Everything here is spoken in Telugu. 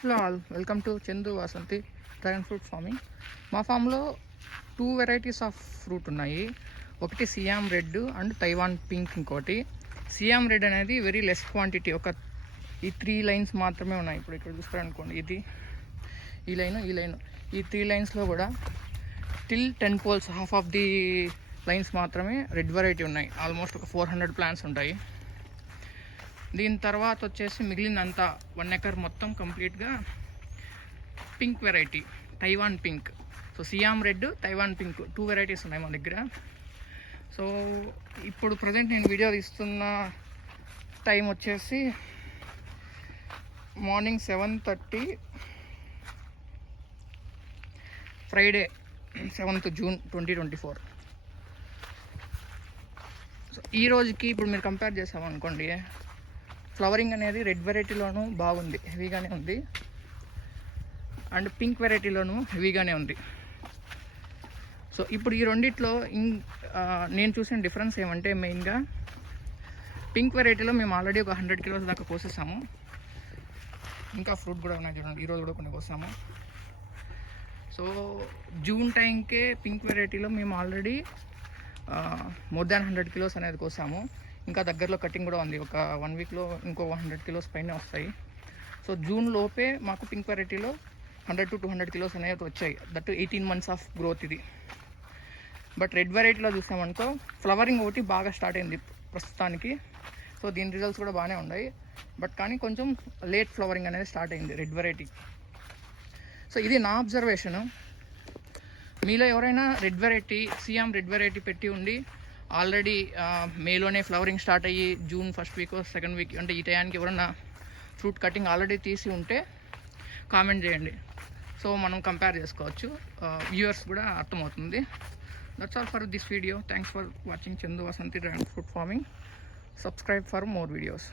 Hello all, welcome to Chandu Vasanthi dragon fruit farming. మా ఫామ్లో 2 వెరైటీస్ ఆఫ్ ఫ్రూట్ ఉన్నాయి. ఒకటి SIAM red and Taiwan pink. ఇంకోటి సియామ్ రెడ్ అనేది వెరీ లెస్ క్వాంటిటీ, ఈ 3 లైన్స్ మాత్రమే ఉన్నాయి. ఇప్పుడు ఇక్కడ చూస్తారనుకోండి, ఇది ఈ లైన్ ఈ 3 లైన్స్లో కూడా till 10 poles, half of the lines మాత్రమే రెడ్ వెరైటీ ఉన్నాయి. ఆల్మోస్ట్ ఒక 400 ప్లాంట్స్ ఉంటాయి. దీని తర్వాత వచ్చేసి మిగిలినంతా 1 ఎకర్ మొత్తం కంప్లీట్గా pink variety, Taiwan pink. So SIAM red, Taiwan pink 2 varieties ఉన్నాయి మన దగ్గర. సో ఇప్పుడు ప్రజెంట్ నేను వీడియో తీస్తున్న టైం వచ్చేసి morning 7:30, Friday 7th June 2024. So ఈ రోజుకి ఇప్పుడు మీరు కంపేర్ చేసామనుకోండి, ఫ్లవరింగ్ అనేది రెడ్ వెరైటీలోనూ బాగుంది, హెవీగానే ఉంది, అండ్ పింక్ వెరైటీలోనూ హెవీగానే ఉంది. సో ఇప్పుడు ఈ రెండిట్లో నేను చూసిన డిఫరెన్స్ ఏమంటే, మెయిన్గా పింక్ వెరైటీలో మేము ఆల్రెడీ ఒక 100 kilos దాకా కోసేసాము. ఇంకా ఫ్రూట్ కూడా ఉన్నాయి చూడండి, ఈరోజు కూడా కొన్ని కోసాము. సో జూన్ టైంకే పింక్ వెరైటీలో మేము ఆల్రెడీ మోర్ దాన్ 100 kilos అనేది కోసాము. ఇంకా దగ్గరలో కటింగ్ కూడా ఉంది, ఒక 1 weekలో ఇంకో 100 kilos పైన వస్తాయి. సో జూన్ లోపే మాకు పింక్ వెరైటీలో 100 to 200 kilos అనేవి వచ్చాయి. దట్ 18 months ఆఫ్ గ్రోత్ ఇది. బట్ రెడ్ వెరైటీలో చూసామనుకో, ఫ్లవరింగ్ ఒకటి బాగా స్టార్ట్ అయింది ప్రస్తుతానికి. సో దీని రిజల్ట్స్ కూడా బాగానే ఉన్నాయి. బట్ కానీ కొంచెం లేట్ ఫ్లవరింగ్ అనేది స్టార్ట్ అయింది రెడ్ వెరైటీ. సో ఇది నా అబ్జర్వేషను. మీలో ఎవరైనా red variety, SIAM red variety పెట్టి ఉండి ఆల్రెడీ మేలోనే ఫ్లవరింగ్ స్టార్ట్ అయ్యి June 1st week, 2nd week అంటే ఈ టయానికి ఎవరైనా ఫ్రూట్ కటింగ్ ఆల్రెడీ తీసి ఉంటే కామెంట్ చేయండి. సో మనం కంపేర్ చేసుకోవచ్చు, వ్యూవర్స్ కూడా అర్థమవుతుంది. That's all for this video. Thanks for watching Chandu Vasanthi dragon fruit farming. Subscribe for more videos.